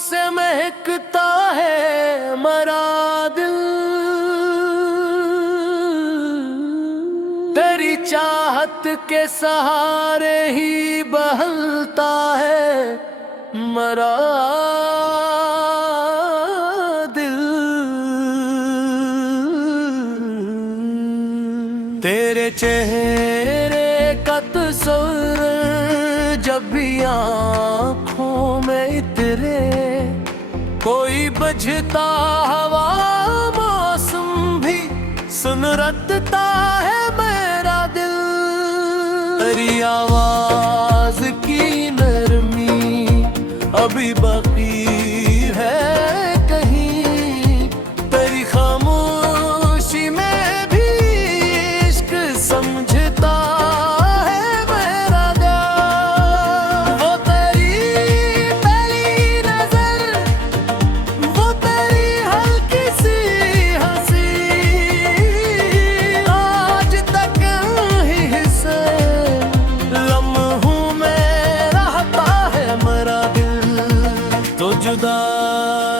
से महकता है मरा दिल, तेरी चाहत के सहारे ही बहलता है मरा दिल। तेरे चेहरे का तस्वीर जब भी आँखों में इतरे, कोई बजता हवा मौसम भी सुन रटता है मेरा दिल। तेरी आवाज की नरमी अभी बाकी है कहीं, तेरी खामोशी में भी इश्क समझता है मेरा दिल। वो तेरी पहली नजर, वो तेरी हल्की सी हंसी, आज तक हिस्से लम्हों में रहता है मेरा दिल। तो जुदा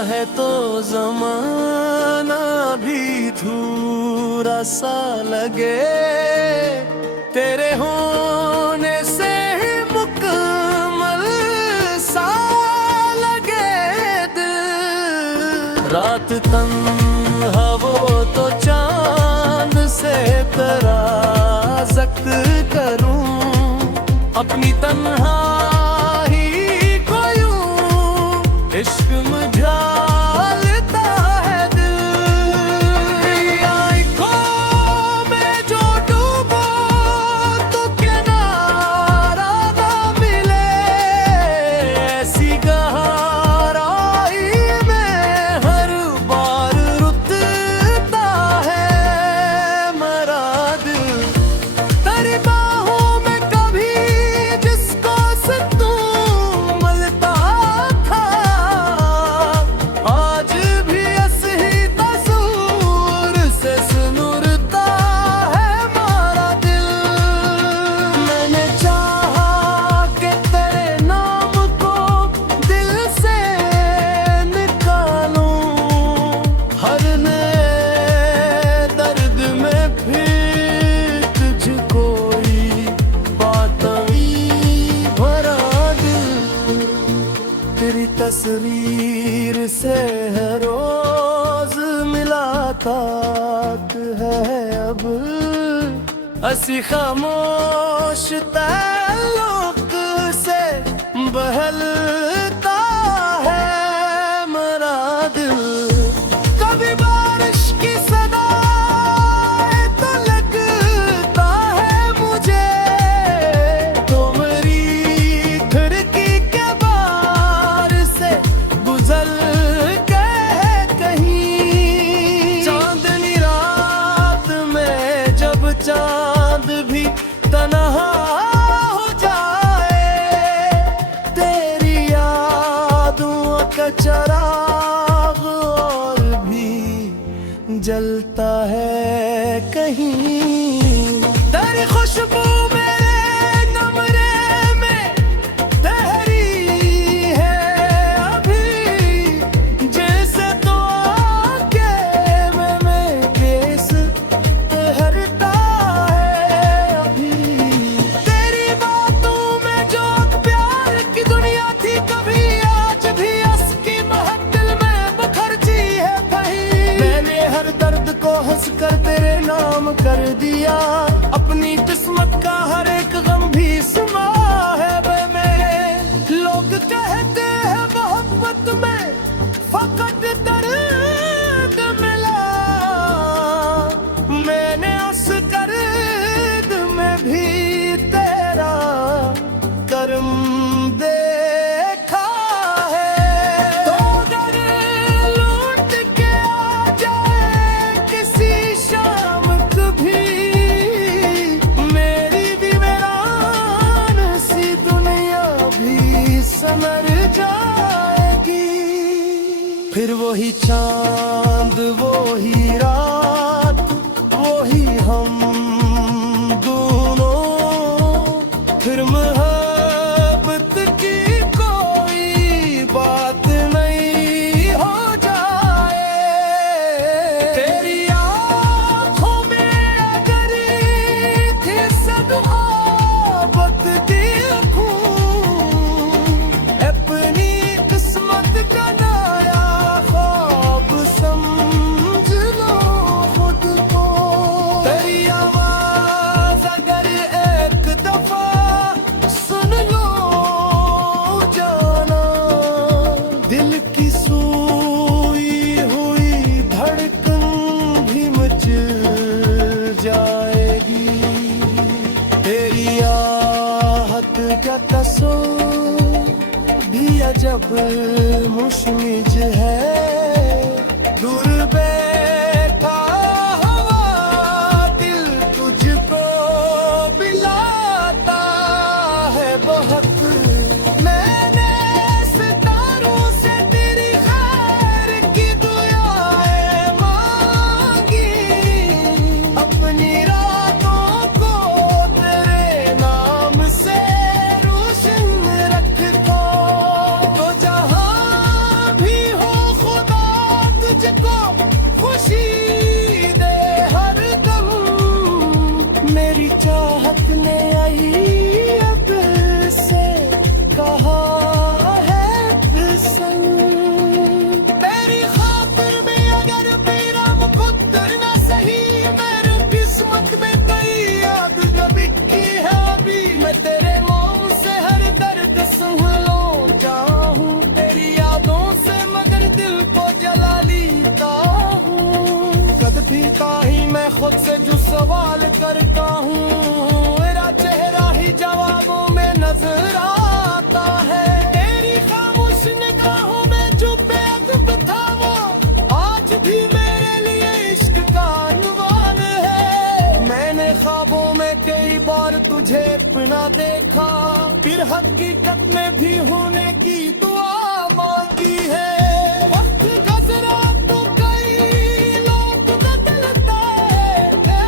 है तो ज़माना भी थोड़ा सा लगे, तेरे होने से ही मुकम्मल सा लगे दिल। रात तन्हा वो तो चांद से तराजक करूं, अपनी तन्हाई को यूं इश्क मुझा लेता है दिल। आँखों में जो डूबो तो किनारा ना मिले, ऐसी गहराई में हर बार रुतता है मेरा दिल। तेरी बाहों में कभी जिसको सुकून मिलता था, आज भी ऐसी तस्वीर से सुनुरता है हमारा दिल। मैंने चाहा कि तेरे नाम को दिल से निकालूं, हर नए दर्द में फिर तुझको ही बातें भरा दिल। तेरी तस्वीर से हर रोज मुलाकात है अब, ऐसी खामोश ताल्लुक से बहलता है मेरा दिल। कभी बारिश की सदा तो लगता है मुझे, तो मेरी खिड़की के बाहर से गुजर के कहीं। चांदनी रात में जब चांद भी तन्हा हो जाए, तेरी यादों का चिराग और भी जलता है कहीं। तेरी खुशबू मेरे कमरे में तहरी है अभी, जैसे तो आके में केस तहरता है अभी। तेरी बातों में जो प्यार की दुनिया थी कभी, आज भी उसकी महक दिल में बखरती है कहीं। मैंने हर दर्द को हंसकर तेरे नाम कर दिया, अपनी किस्मत का हर एक गम भी सुना है वे मेरे। लोग कहते हैं मोहब्बत में फकत दर्द मिला, मैंने उस दर्द में भी तेरा कर्म देखा है। तो अगर लौट के आ जाए किसी शाम कभी, मेरी भी वीरान सी दुनिया भी संवर जाएगी। फिर वही चांद, वही रात, वही हम दोनों, फिर मोहब्बत की कोई बात दिल की सोई हुई धड़कन भी मच जाएगी। तेरी आहट क्या तस्वीर भी अजब मुशमिज है। दूर बैठा हुआ दिल तुझको बिलाता है बहुत। मैंने सितारों से तेरी खैर की दुआएं मांगी। अपनी रातों को तेरे नाम से रोशन रखता। तो जहां भी हो खुदा तुझको खुशी दे हर दम। मेरी चाहत ने आई अब से कहा है फिसल। तेरी खातिर में अगर मेरा मुकद्दर न सही, मेरी किस्मत में कई याद न बिकी है अभी। मैं तेरे नाम से हर दर्द संभलो जाऊं। तेरी यादों से मगर दिल को जला लेता हूँ। कभी काही मैं खुद से जो सवाल करता हूँ, मेरा चेहरा ही जवाबों में नजर आता है। तेरी खामोश निगाहों में जो बेअदब था वो आज भी मेरे लिए इश्क का अनवान है। मैंने ख्वाबों में कई बार तुझे अपना देखा, फिर हकीकत में भी होने की दुआ मांगी है। वक्त गुजरा तो कई लोग बदलता है।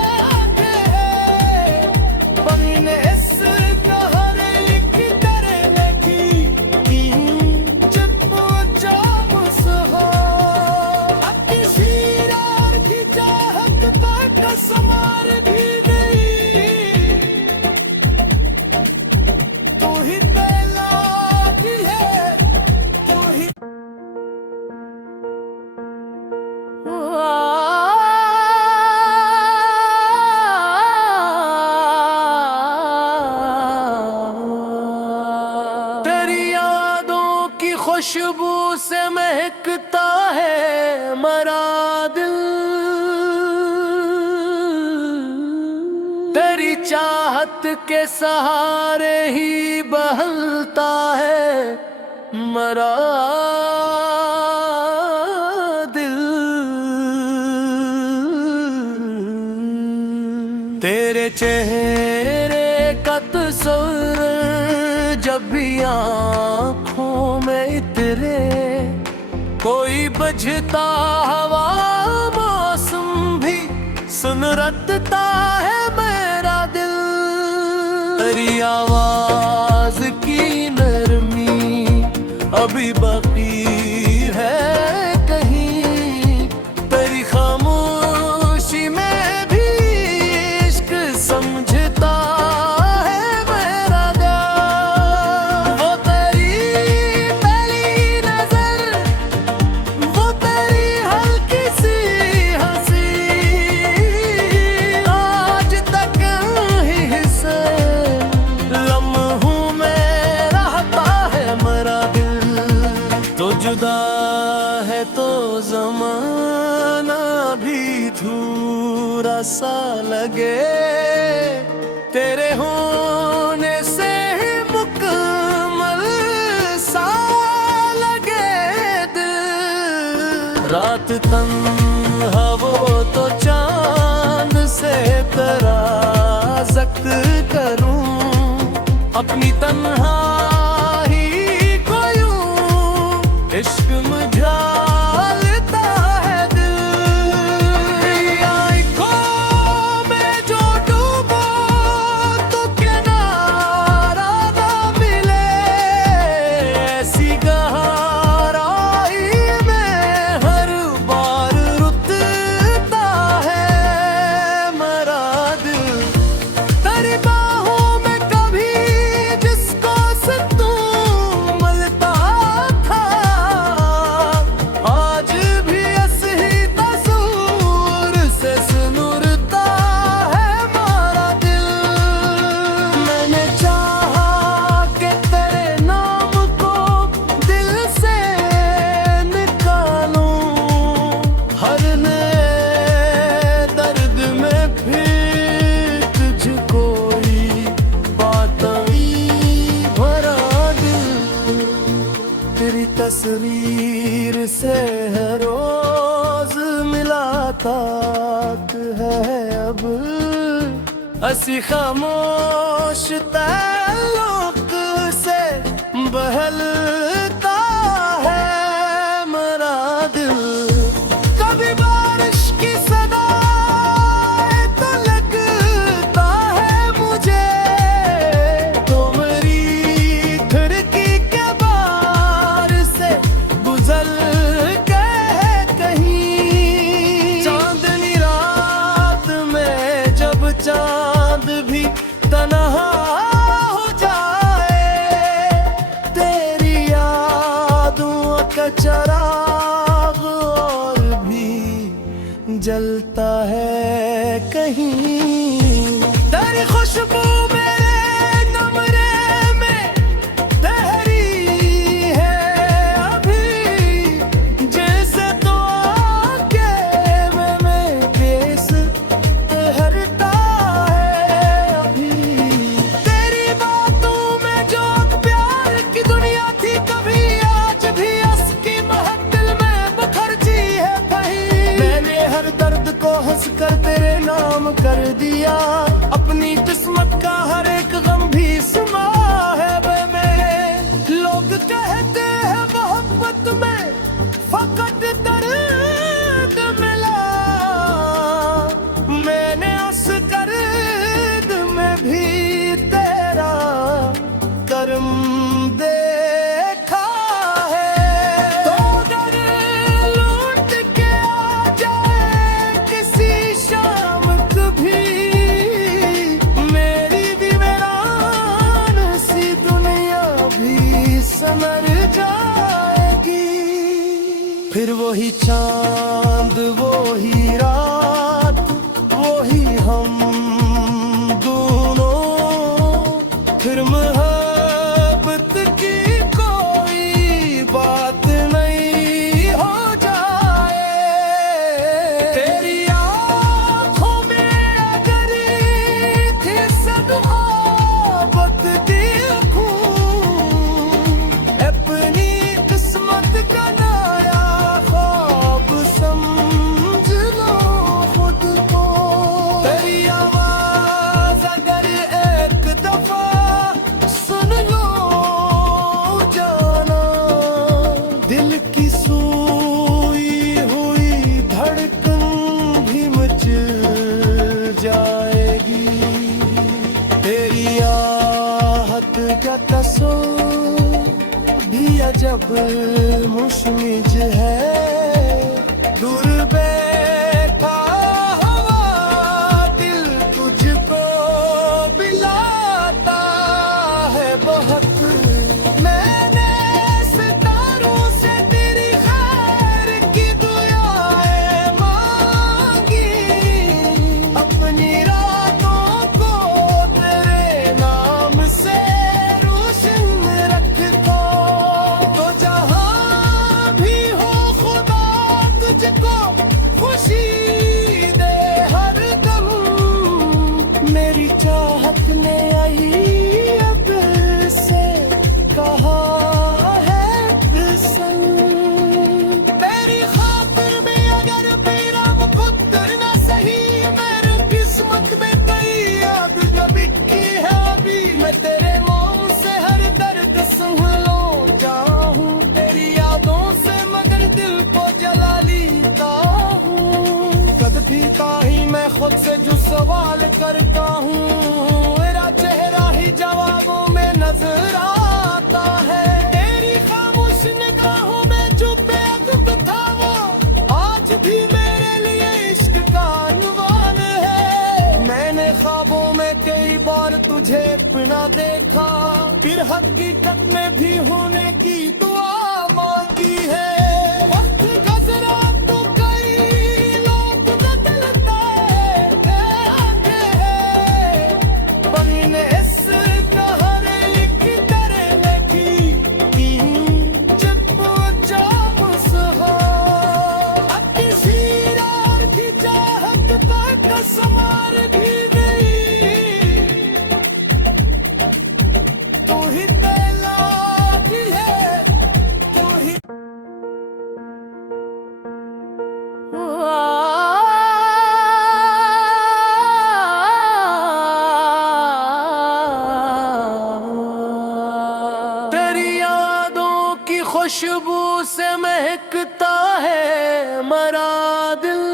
बन इस कहर एक डरने की जब जब सहा। अब किसी यार की चाहत पर कसमार भी नहीं। तू ही पहला भी है, तू ही। तेरी यादों की खुशबू से महकता है मरा दिल। तेरी चाहत के सहारे ही बहलता है मरा दिल। तेरे चेहरे का तस्वीर जब भी आँखों में इतरे, कोई बजता हवा मौसम भी सुन रटता है मेरा दिल। तेरी आवाज की नरमी अभी बाकी है कहीं। तेरी खामोशी में भी इश्क समझता है मेरा दिल। वो तेरी पहली नजर, वो तेरी हल्की सी हंसी, आज तक ही हिस्से लम्हों में रहता है मेरा दिल। तो जुदा है तो जमाना भी थोड़ा सा लगे। तेरे होने से ही मुकम्मल सा लगे दिल। रात तन्हा वो तो चांद से तराजक करूं। अपनी तन्हाई को यूं इश्क मुझा लेता है दिल। आँखों में जो डूबो तो किनारा ना मिले। ऐसी गहराई में हर बार रुतता है मेरा दिल। तेरी बाहों में कभी जिसको से तू मिलता था, तकदीर से हर रोज मुलाकात है अब, हंसी खामोश ताल्लुक से बहलता है मेरा दिल। कभी बारिश की सदा तो लगता है मुझे, तो मेरी खिड़की के बाहर से गुजर के कहीं। चांदनी रात में जब चांद भी तन्हा हो जाए, तेरी यादों का चिराग और भी जलता है कहीं। तेरी खुशबू मेरे कमरे में ठहरी है अभी, जैसे तो आके में केस हरता है अभी। तेरी बातों में जो प्यार की दुनिया थी कभी, आज भी उसकी महक दिल में बखरती है कहीं। मैंने हर दर्द को हंस कर तेरे नाम कर दिया, अपनी किस्मत का हर एक गम भी सुना है मैंने। लोग कहते हैं मोहब्बत में फकत दर्द मिला, मैंने उस दर्द में भी तेरा कर्म देखा है। तो अगर लौट के आ जाए किसी शाम कभी, मेरी भी वीरान सी दुनिया भी संवर जाएगी। फिर वही चांद वही रात वही हम दोनों, फिर मोहब्बत की कोई बात नहीं हो जाए। तेरी आँखों में अगर थी सब मोहब्बत की खून, अपनी किस्मत का नया ख्वाब समझ लो खुद को। तेरी आवाज अगर एक दफा सुन लो जाना, दिल की सोई हुई धड़कन भी मच जाएगी। तेरी आहत का तस्वीर भी अजब मुशमिज है, दूर बैठा हुआ दिल तुझको बिलाता है बहुत। मैंने सितारों से तेरी खैर की दुआएं मांगी, अपनी रातों को तेरे नाम से रोशन रखता। तो जहां भी हो खुदा तुझको खुशी दे हर दम, मेरी चाहत ने आई अब से कहा है बिसन। तेरी खातिर में अगर मेरा पुत्र न सही, मेरी किस्मत में कई याद न बिकी है अभी। मैं तेरे नाम से हर दर्द सुन लो जाऊं, तेरी यादों से मगर दिल को जला लेता हूँ। कभी काहीं मैं खुद से जो सवाल करता हूँ, मेरा चेहरा ही जवाबों में नजर आता है। तेरी खामोश निगाहों में जो बेअदब था वो आज भी मेरे लिए इश्क का अनवान है। मैंने ख्वाबों में कई बार तुझे अपना देखा, फिर हकीकत में भी होने की दुआ मांगी है। वक्त गुजरा तो कई लोग बदलते रहते हैं, पर इन्हें इस कहर एक तरह की जब जब सहा। अब किसी रात की चाहत पर कसमार भी नहीं, तू ही कहलाती है खुशबू से महकता है मरा दिल,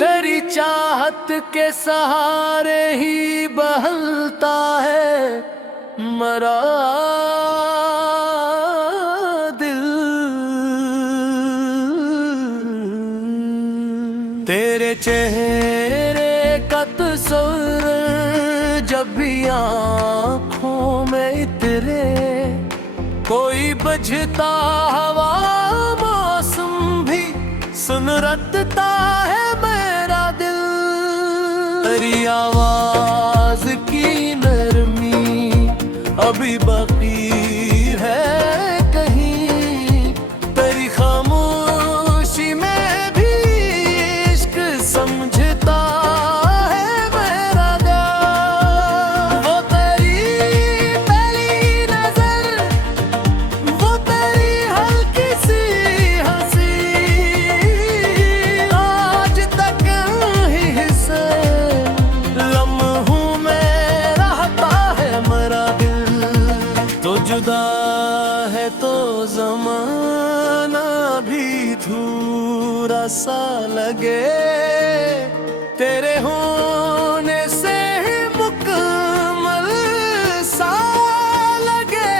तेरी चाहत के सहारे ही बहलता है मरा दिल। तेरे चेहरे का तस्वीर जब भी आँखों में इतरे, कोई बजता हवा मौसम भी सुन रटता है मेरा दिल। तेरी आवाज की नरमी अभी बाकी है कहीं, तेरी खामोशी में भी इश्क समझता है मेरा दिल। वो तेरी पहली नजर, वो तेरी हल्की सी हंसी, आज तक ही हिस्से लम्हों में रहता है मेरा दिल। तो जुदा है तो ज़माना भी थोड़ा सा लगे, तेरे होने से ही मुकम्मल सा लगे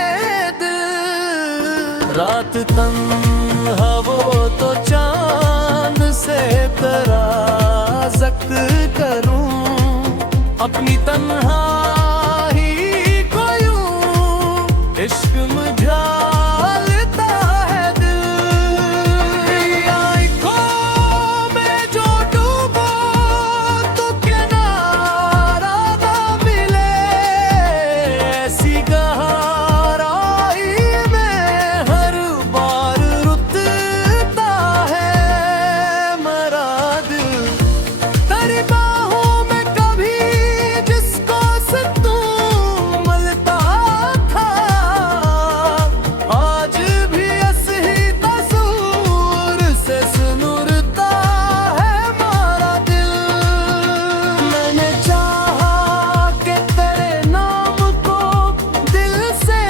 दिल। रात तन्हा वो तो चांद से तराजक करूं, अपनी तन्हाई को यूं इश्क मुझा लेता है दिल। आँखों में जो डूबो तो किनारा ना मिले, ऐसी गहराई में हर बार रुतता है मेरा दिल। तेरी बाहों में कभी जिसको सुकून मिलता था, आज भी ऐसी तस्वीर से सुनुरता है हमारा दिल। मैंने चाहा कि तेरे नाम को दिल से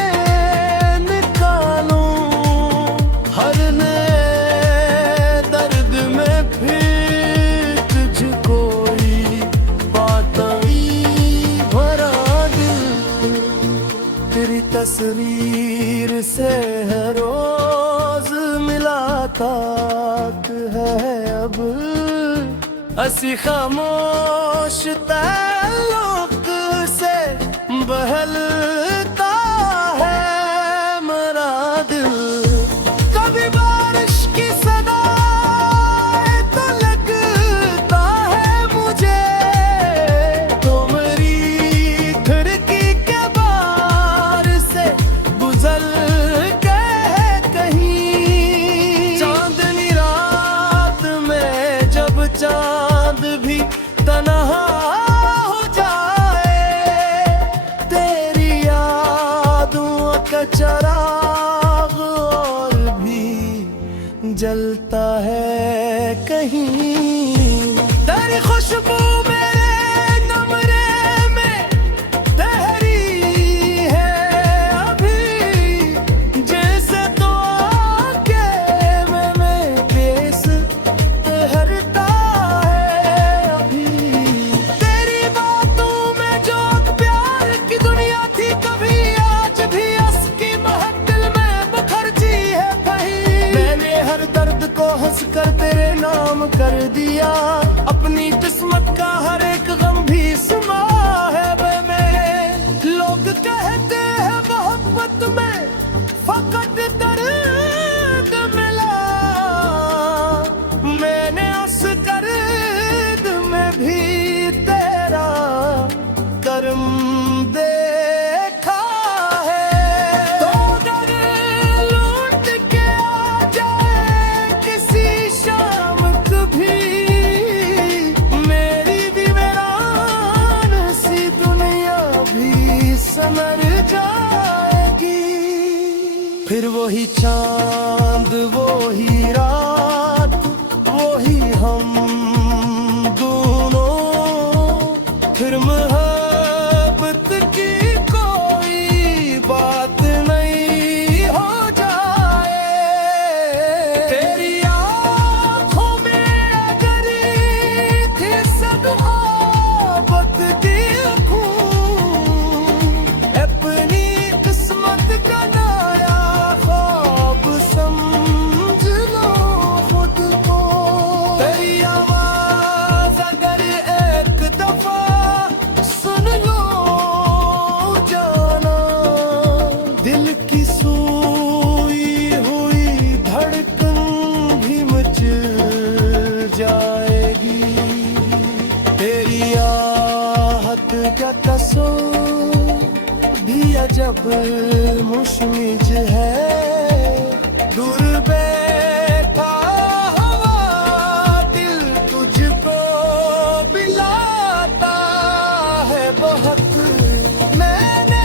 निकालूं, हर नए दर्द में फिर तुझको ही पाता भरा दिल। तेरी तस्वीर से हर रोज मिलाता है अब, हंसी खामोश ताल्लुक से बहलता है मेरा दिल। कभी बारिश की सदा तो लगता है मुझे, तो मेरी खिड़की के बाहर से गुजर के कहीं। चांदनी रात में जब चांद भी तन्हा हो जाए, तेरी यादों का चिराग और भी जलता है कहीं। तेरी खुशबू मेरे कमरे में ठहरी है अभी, जैसे तो आके मैं केस ठहरता है अभी। तेरी बातों में जो प्यार की दुनिया थी कभी, आज भी उसकी महक दिल में बखरती है कहीं। मैंने हर दर्द को हंस कर तेरे नाम कर दिया, अपनी किस्मत का हर एक गम भी सुना है वे मेरे। लोग कहते हैं मोहब्बत में फकत दर्द मिला, मैंने उस दर्द में भी तेरा कर्म देखा है। तो अगर लौट के आ जाए किसी शाम कभी, मेरी भी वीरान सी दुनिया भी संवर जाएगी। फिर वही चांद, वही रात, वही हम दोनों, फिर मोहब्बत की कोई बात मुशमिज है, दूर बैठा हवा दिल तुझको बिलाता है बहुत। मैंने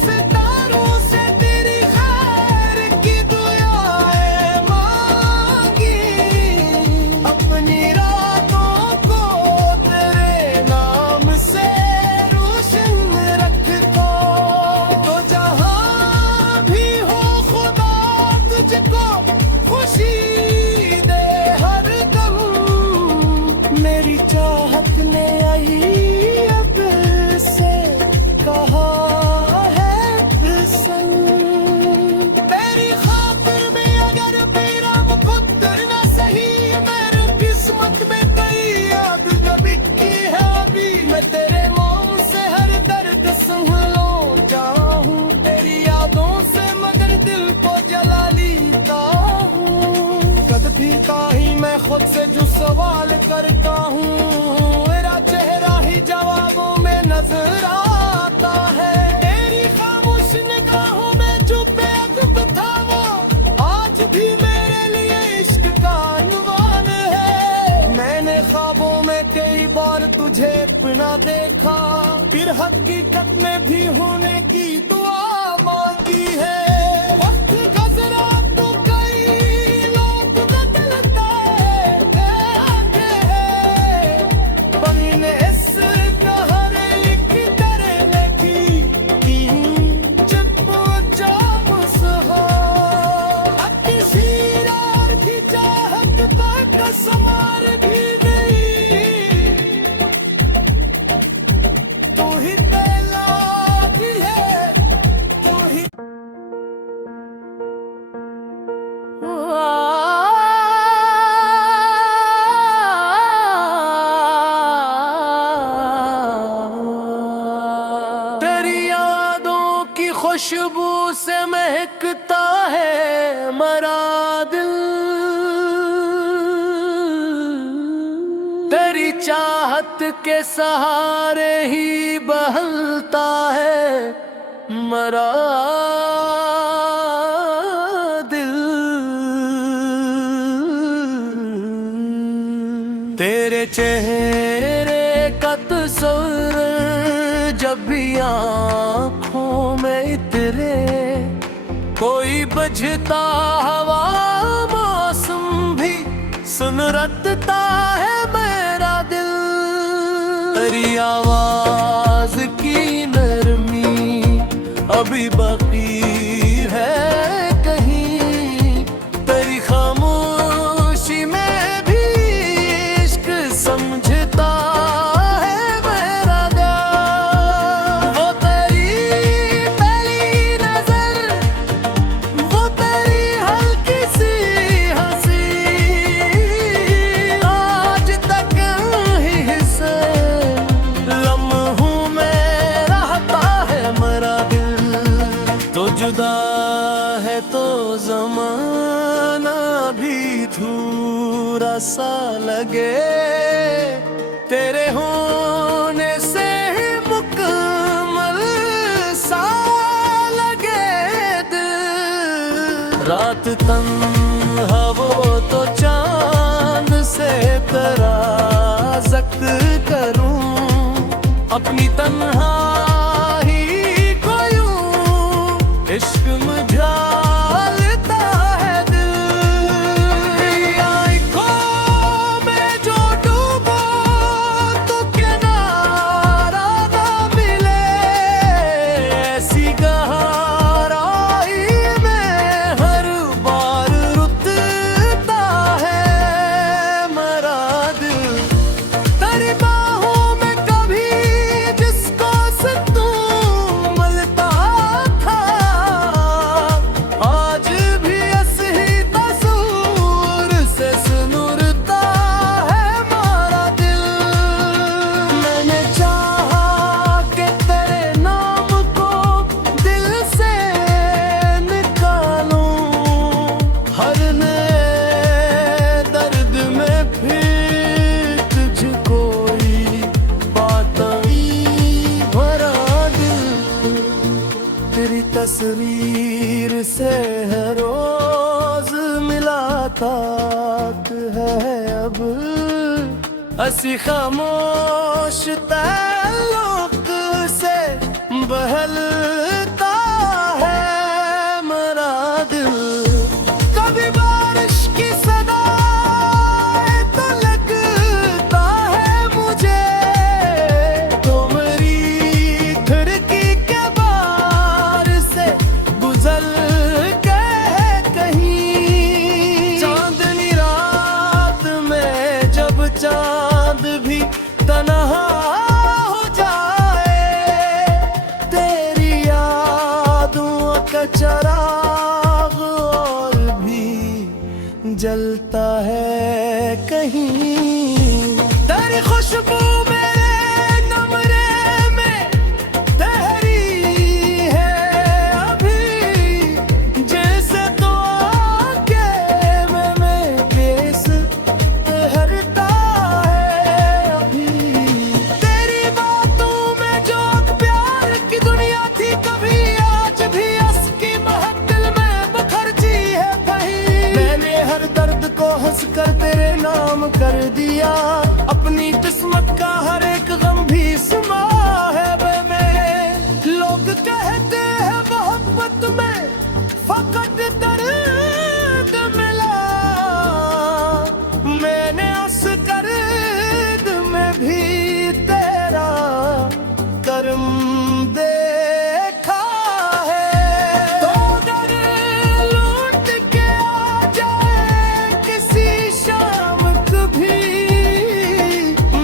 सितारों से तेरी खैर की दुआएं मांगी, अपनी रातों को तेरे नाम से रोशन रखो। तो जहां भी हो खुदा तुझको खुशी दे हर दम, मेरी चाहत ने आई अब से कहा है फिसल। तेरी खातिर में अगर मेरा मुकद्दर न सही, मेरी किस्मत में कई याद न बिकी है अभी। मैं तेरे मोम से हर दर्द संभलो चाहूं, तेरी यादों से मगर दिल को जला लेता हूँ। कभी काहीं मैं खुद से जो सवाल करता हूँ, मेरा चेहरा ही जवाबों में नजर आता है। तेरी खामोश निगाहों में जो बेअदब था वो आज भी मेरे लिए इश्क का अनवान है। मैंने ख्वाबों में कई बार तुझे अपना देखा, फिर हकीकत में भी होने की दुआ मांगी है। वक्त गुजरा तो कई लोग बदलते रहते हैं, बने इस कहर एक डरने की चुप चाप सहा। अब किसी और की चाहत तक समार भी नहीं, तू ही दिलाती है, तू ही। तेरी यादों की खुशबू से महकता है मरा दिल, तेरी चाहत के सहारे ही बहलता है मरा दिल। तेरे चेहरे का तस्वीर जब भी आँखों में इतरे, कोई बजता हवा मौसम भी सुन रटता है मेरा दिल। तेरी आवाज की नरमी अभी बाकी है कहीं, तेरी खामोशी में भी इश्क समझता है मेरा दिल। वो तेरी पहली नजर, वो तेरी हल्की सी हंसी, आज तक ही हिस्से लम्हों में रहता है मेरा दिल। तो जुदा है तो जमाना भी थोड़ा सा लगे, तेरे होने से मुकम्मल सा लगे दिल। रात तन्हा वो तो चांद से तराजक करूं, अपनी तन्हाई को यूं इश्क मुझा लेता है दिल। आँखों में जो डूबो तो किनारा ना मिले, ऐसी गहराई में हर बार रुतता है मरा दिल। तेरी बाहों में कभी जिसको सुकून तस्वीर से है रोज मुलाकात है अब, हंसी खामोश ताल्लुक से बहलता है मेरा दिल। कभी बारिश की सदा तो लगता है मुझे, तो मेरी खिड़की के बाहर से गुजर के कहीं। चांदनी रात में जब चांद भी तन्हा हो जाए, तेरी यादों का चिराग और भी जलता है कहीं। तेरी खुशबू मेरे कमरे में तहरी है अभी, जैसे तो आके मैं बेस हरता है अभी। तेरी बातों में जो प्यार की दुनिया थी कभी, आज भी उसकी महक दिल में बखरती है कहीं। मैंने हर दर्द को हंस कर तेरे नाम कर दिया, अपनी किस्मत का हर एक गम भी सुना है वे मेरे। लोग कहते हैं मोहब्बत में फकत दर्द मिला, मैंने उस दर्द में भी तेरा करम देखा है। तो अगर लौट के आ जाए किसी शाम कभी,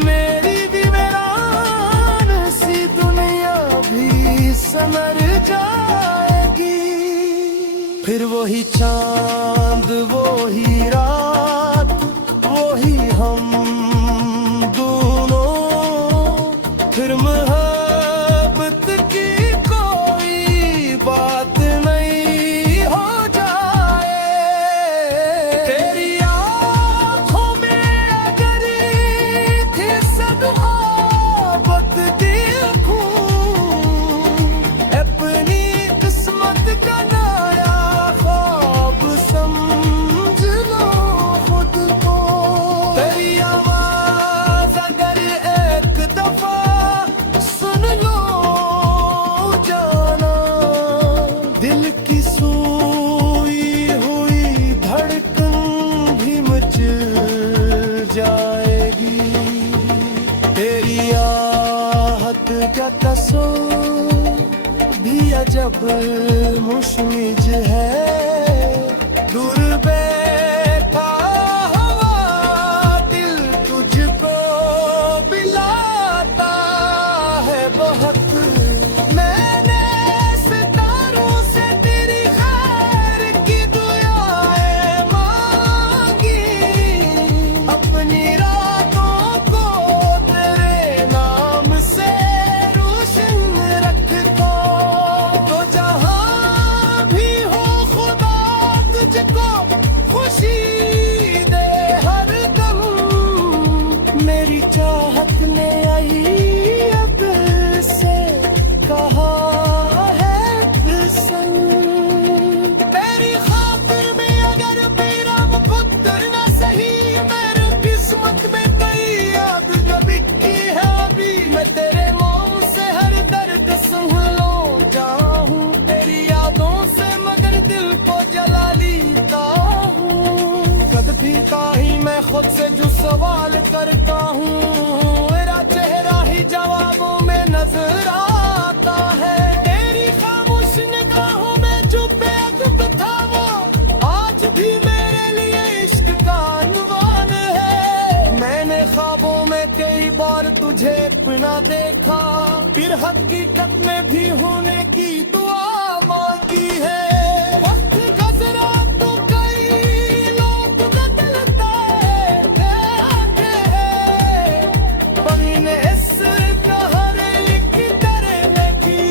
मेरी भी वीरान सी दुनिया भी संवर जाएगी। फिर वही चांद वही रात वही हम दोनों, फिर मोहब्बत की कोई बात नहीं हो जाए। तेरी आँखों में अगर थी सदाकत देखूं, अपनी किस्मत का नया ख्वाब समझ लो खुद को। तेरी आवाज अगर एक दफा सुन लो जाना, दिल की सोई हुई धड़कन भी मच जाएगी। तेरी आहट का तस्वीर भी अजब मुशमिज है, दूर बैठा हुआ दिल तुझको बिलाता है बहुत। मैंने सितारों से तेरी खैर की दुआएं मांगी, अपनी रातों को तेरे नाम से रोशन रखता। तो जहां भी हो खुदा तुझको खुशी दे हर दम, मेरी चाहत ने आई अब से कहा है फिसल। तेरी खातिर में अगर मेरा मुकद्दर न सही, मेरी किस्मत में कई याद नबी की है अभी। मैं तेरे नाम से हर दर्द सुन लो जाऊं, तेरी यादों से मगर दिल को जला लेता हूँ। कभी ही मैं खुद से जो सवाल करता हूँ, मेरा चेहरा ही जवाबों में नजर आता है। तेरी खामोश निगाहों में जो बेअदब था वो आज भी मेरे लिए इश्क का अनवान है। मैंने ख्वाबों में कई बार तुझे अपना देखा, फिर हकीकत में भी होने की दुआ मांगी है। वक्त गुजरा तो कई लोग बदलते रहते हैं, पर इन्हें इस कहर एक डरने की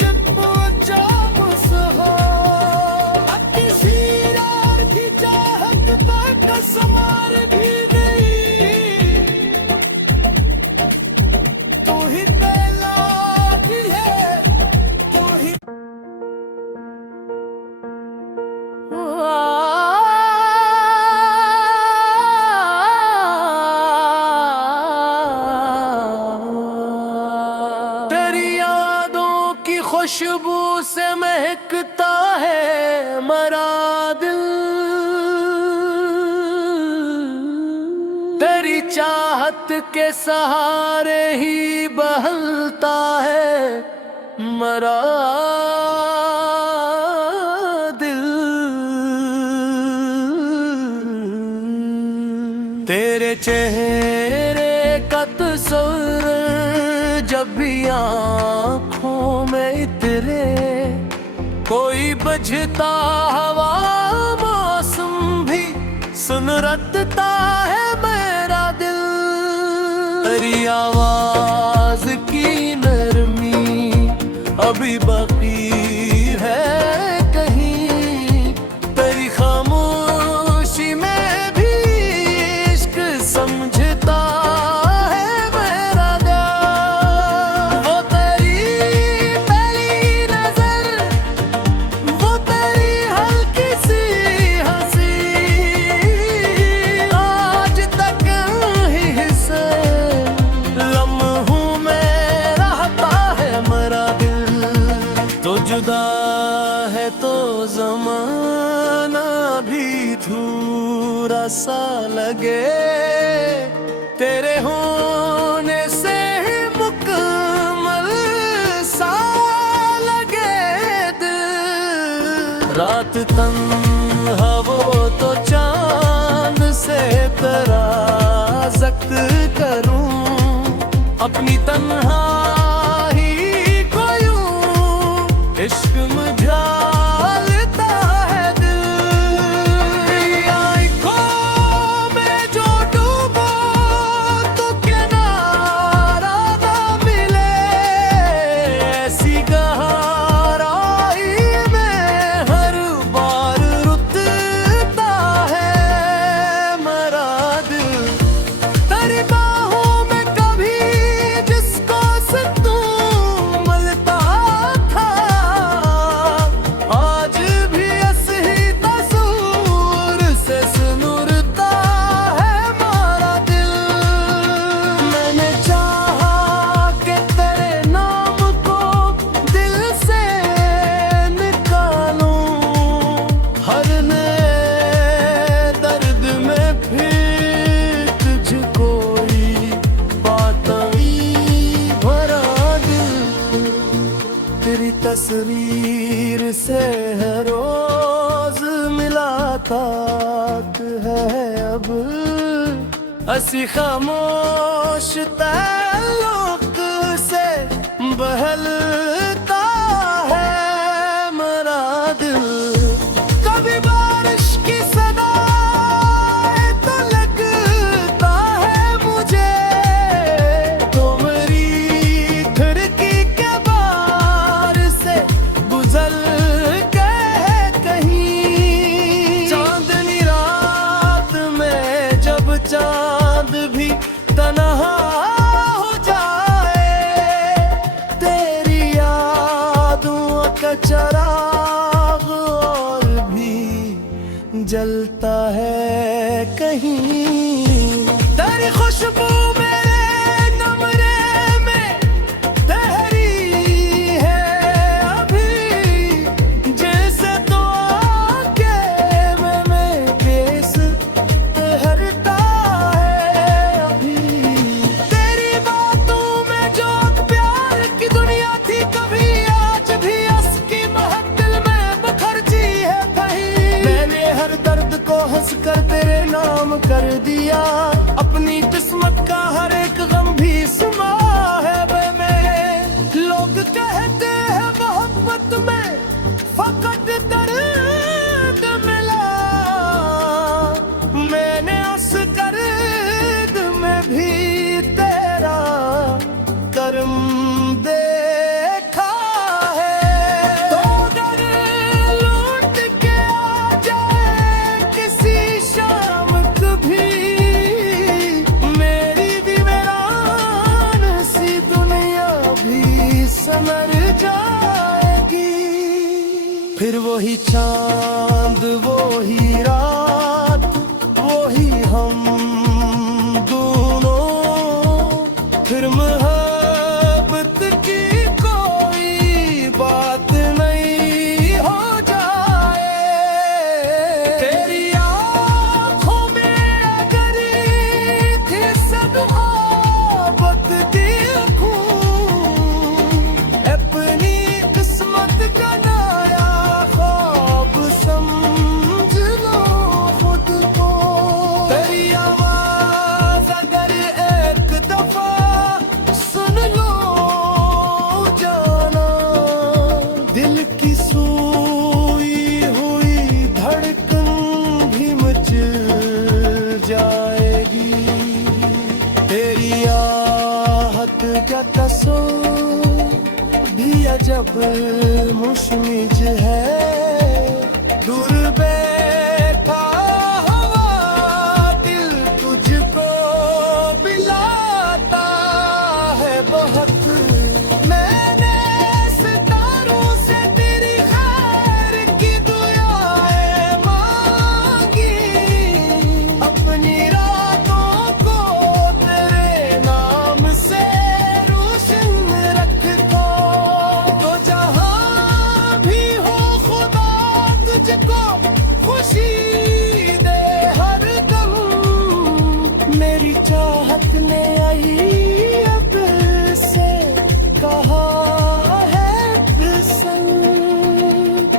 चुप चाप सहा। अब किसी यार की चाहत तक समार भी नहीं, तू ही पहला की है, तू ही खुशबू से महकता है मरा दिल, तेरी चाहत के सहारे ही बहलता है मरा दिल। तेरे चेहरे का तस्वीर जब भी आँखों में इतरे, कोई बजता हवा मौसम भी सुन रटता है मेरा दिल। तेरी आवाज की नरमी अभी बाकी है कहीं, तेरी खामोशी में भी इश्क समझता है मेरा दिल। वो तेरी पहली नजर, वो तेरी हल्की सी हंसी, आज तक ही हिस्से लम्हों में रहता है मेरा दिल। तो जुदा है तो ज़माना भी थोड़ा सा लगे, तेरे होने से ही मुकम्मल सा लगे दिल। रात तन्हा वो तो चांद से तराजक करूं, अपनी तन्हाई को यूं इश्क मुझालता है दिल। आँखों में जो डूबो तो किनारा ना मिले, ऐसी गहराई में हर बार रुतता है मेरा दिल। तेरी बाहों में कभी जिसको सुकून मिलता था, आज भी ऐसी तस्वीर से सुनुरता है मेरा दिल। मैंने चाहा कि तेरे नाम को दिल से निकालूं, हर नए दर्द में फिर तुझको ही बात आई भरा दिल। तेरी तस्वीर से हर रोज मुलाकात है अब, ऐसी खामोश ताल्लुक से बहलता है मेरा दिल। कभी बारिश की सदा तो लगता है मुझे, तो मेरी खिड़की के बाहर से गुजर के है कहीं। चांदनी रात में जब चांद भी तन्हा हो जाए, तेरी यादों का चिराग और भी जलता है कहीं। तेरी खुशबू मेरे कमरे में तहरी है अभी, जैसे तो आके में केस तहरता है अभी। तेरी बातों में जो प्यार की दुनिया थी कभी, आज भी उसकी महक दिल में बखरती है कहीं। मैंने हर दर्द को हंस कर तेरे नाम कर दिया, अपनी किस्मत का हर एक गम भी सुना है वे मेरे। लोग कहते हैं मोहब्बत में फकत दर्द मिला, मैंने उस दर्द में भी तेरा कर्म देखा है। तो अगर लौट के आ जाए किसी शाम कभी, मेरी भी वीरान सी दुनिया भी संवर जाएगी। फिर वही चांद, वही रात, वही हम दोनों, फिर मोहब्बत की कोई बात मुशमिज है, दूर बैठा हुआ दिल तुझको बिलाता है बहुत। मैंने सितारों से तेरी खैर की दुआएं मांगी, अपनी रातों को तेरे नाम से रोशन रखता। तो जहां भी हो खुदा तुझको खुशी दे हर दम, मेरी चाहत ने आई अब से कहा है फिसल।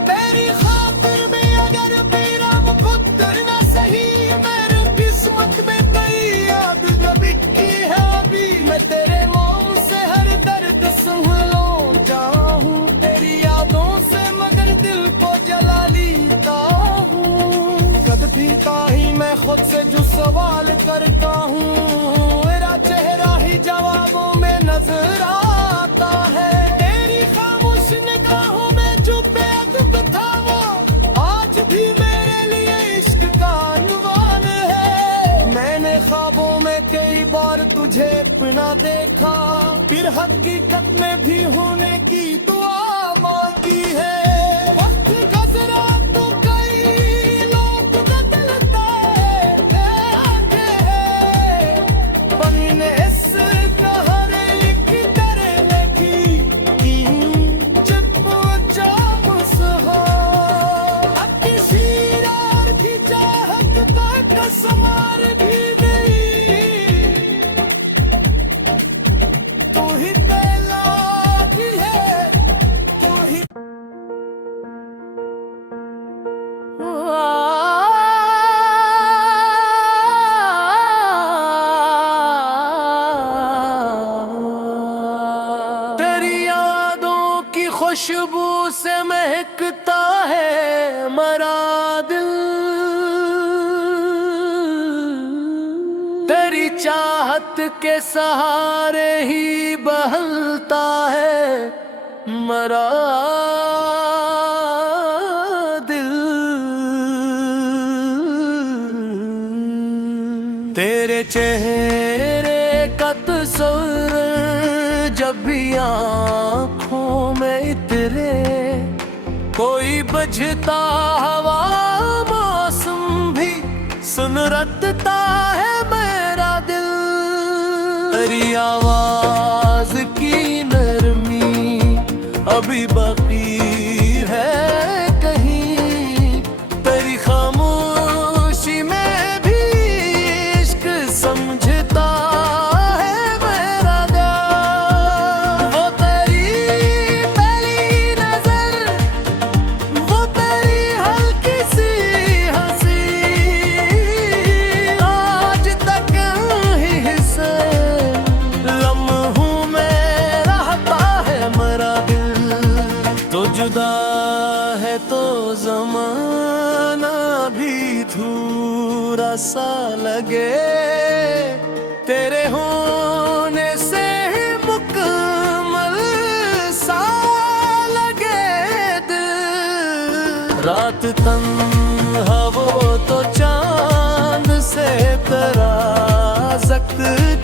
तेरी खातिर में अगर मेरा मुकद्दर न सही, मेरी किस्मत में कई याद न बिकी है अभी। मैं तेरे नाम से हर दर्द सुन लो जाऊं, तेरी यादों से मगर दिल को जला लेता हूँ। कद पीता ही मैं खुद से जो सवाल करता हूँ, मेरा चेहरा ही जवाबों में नजर आता है। तेरी खामोश निगाहों में जो बेअदब था वो आज भी मेरे लिए इश्क का अनवान है। मैंने ख्वाबों में कई बार तुझे अपना देखा, फिर हकीकत में भी होने की दुआ मांगी है। वक्त गुजरा तो कई लोग बदलते रहते हैं, बनी ने इसका हर एक डरने की चुप चाप सहा। अब किसी यार की चाहत पर कसमार भी नहीं, तू ही तैलाकी है, तू ही। तेरी यादों की खुशबू से महकता है मरा दिल, तेरी चाहत के सहारे ही बहलता है मरा दिल। तेरे चेहरे का तस्वीर जब भी आँखों में इतरे, कोई बजता हवा मौसम भी सुन रटता है मेरा दिल। तेरी आवाज की नरमी अभी बाकी है कहीं, तेरी खामोशी में भी इश्क समझता है मेरा दिल। वो तेरी पहली नजर, वो तेरी हल्की सी हंसी, आज तक ही हिस्से लम्हों में रहता है मेरा दिल। तो जुदा है तो जमाना भी थोड़ा सा लगे, तेरे होने से मुकम्मल सा लगे दिल। रात तन्हा वो तो चांद से तराजक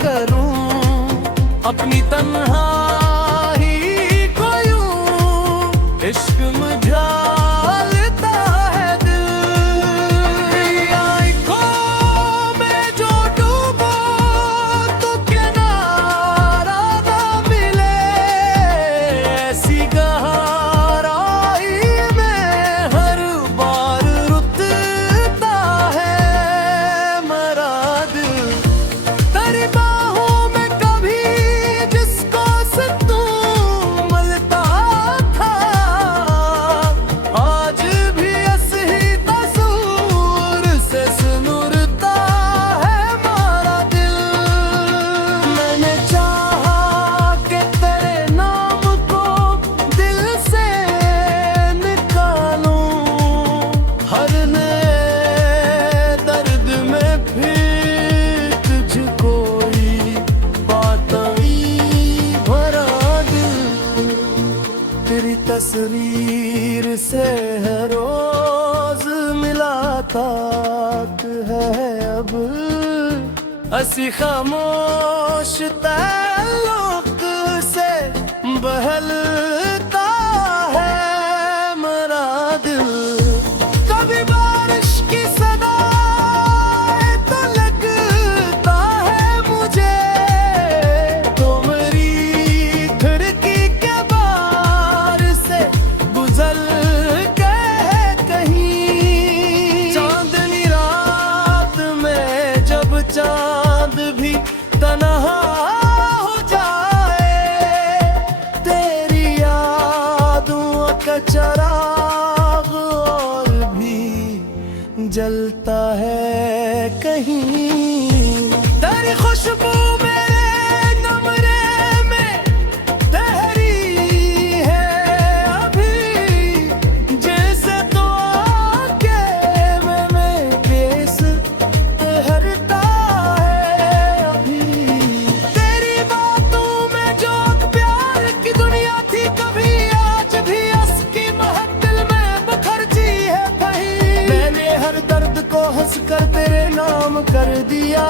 करूं, अपनी तन्हाई को यूं इश्क मुझालता है दिल। आँखों में जो डूबो तो किनारा ना मिले, ऐसी गहराई में हर बार रुतता है मेरा दिल। तेरी बाहों में कभी जिसको सुकून मिलता था, आज भी ऐसी तस्वीर से सुनुरता है हमारा दिल। मैंने चाहा कि तेरे नाम को दिल से निकालूं, हर नए दर्द में फिर तुझको ही बात आई भरा दिल। तेरी से है रोज मुलाकात है अब, हंसी खामोश ताल्लुक से बहलता है मेरा दिल। कभी बारिश की सदा तो लगता है मुझे, तो मेरी खिड़की के बाहर से गुजर के कहीं। चांदनी रात में जब चांद भी तन्हा हो जाए, तेरी यादों का चिराग और भी जलता है कहीं। तेरी खुशबू मेरे कमरे में ठहरी है अभी, जैसे तो आके में केस तैरता है अभी। तेरी बातों में जो प्यार की दुनिया थी कभी, आज भी उसकी महक दिल में बखरती है कहीं। मैंने हर दर्द को हंस कर तेरे नाम कर दिया।